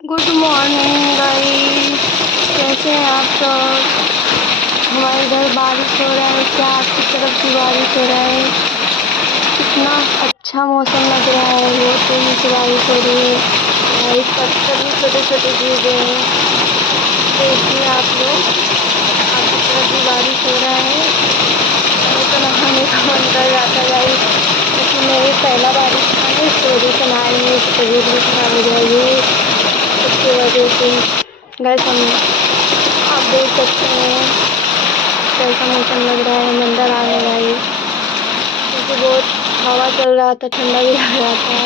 Good morning guys, कैसे हैं आप सब। हमारे इधर बारिश हो रहा है। क्या आपकी तरफ भी बारिश हो रहा है। कितना अच्छा मौसम लग रहा है। बहुत तेजी से बारिश हो रही है। बारिश पत्थर भी छोटे छोटे गिर रहे हैं। देखिए आप लोग, आपकी तरफ भी बारिश हो रहा है। मेरे तो नहाने का मन कर रहा था गाइस, लेकिन मेरी पहला बारिश था ना, इसकी वजह से नहाएंगे तो तबीयत भी खराब हो जाएगी। उसकी वजह से गाइस हम आप देख सकते हैं कैसा मौसम लग रहा है। मंदिर आने गाइस, क्योंकि बहुत हवा चल रहा था, ठंडा भी लग रहा था।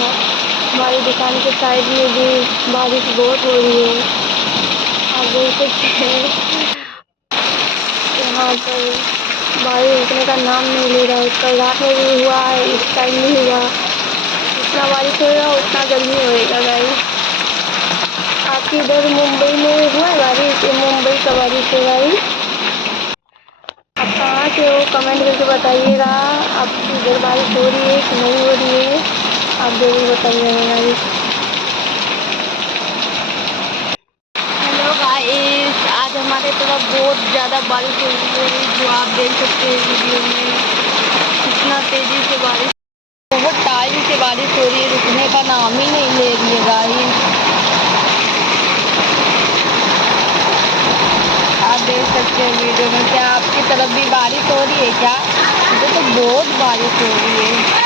हमारी दुकान के साइड में भी बारिश बहुत हो रही है। आप देख सकते हैं यहाँ पर बारिश रुकने का नाम नहीं ले रहा है। कल रात में भी हुआ है, इस टाइम भी हुआ। जितना बारिश होएगा उतना गर्मी होएगा गाइस। आपके इधर मुंबई में हुआ है बारिश? ये मुंबई का बारिश है गाइस। आप कहाँ से हो कमेंट करके बताइएगा। आपकी इधर बारिश हो रही है कि नहीं हो रही है, आप ज़रूर बताइएगा गाइस। हेलो गाइस, आज हमारे तरफ बहुत ज़्यादा बारिश हो रही है, जो आप देख सकते हैं वीडियो में। कितना तेज़ी से बारिश, बहुत टाइम से बारिश हो रही है, रुकने का नाम ही नहीं ले रही है गाइस। आप देख सकते हैं वीडियो में। क्या आपकी तरफ भी बारिश हो रही है क्या? मुझे तो बहुत बारिश हो रही है।